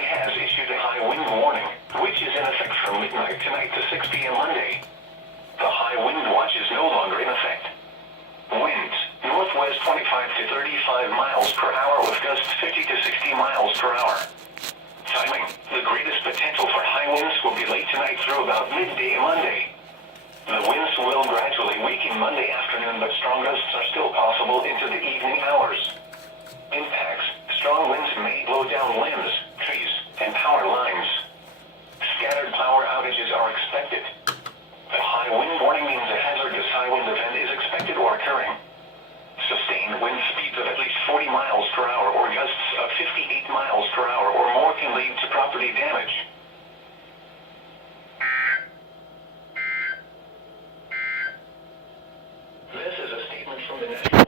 Valley has issued a high wind warning, which is in effect from midnight tonight to 6 p.m. Monday. The high wind watch is no longer in effect. Winds, northwest 25 to 35 miles per hour with gusts 50 to 60 miles per hour. Timing, the greatest potential for high winds will be late tonight through about midday Monday. The winds will gradually weaken Monday afternoon, but strong gusts are still possible into the evening hours. Impacts, strong winds may blow down limbs, trees, and power lines. Scattered power outages are expected. The high wind warning means a hazardous high wind event is expected or occurring. Sustained wind speeds of at least 40 miles per hour or gusts of 58 miles per hour or more can lead to property damage. This is a statement from the National